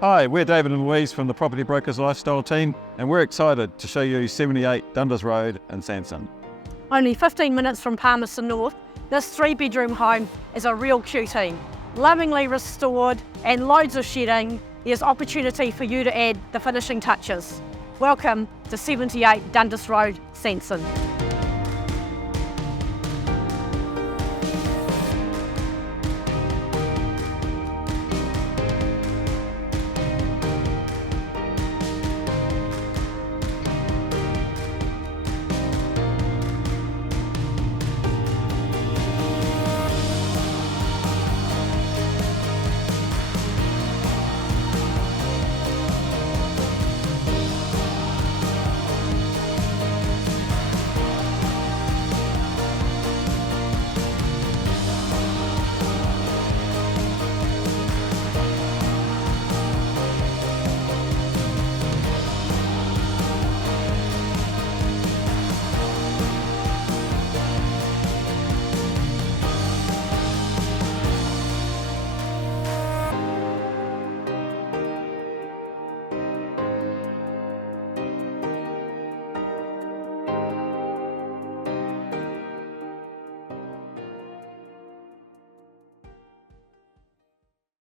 Hi, we're David and Louise from the Property Brokers Lifestyle team, and we're excited to show you 78 Dundas Road in Sanson. Only 15 minutes from Palmerston North, this 3-bedroom home is a real cutie. Lovingly restored and loads of shedding, there's opportunity for you to add the finishing touches. Welcome to 78 Dundas Road, Sanson.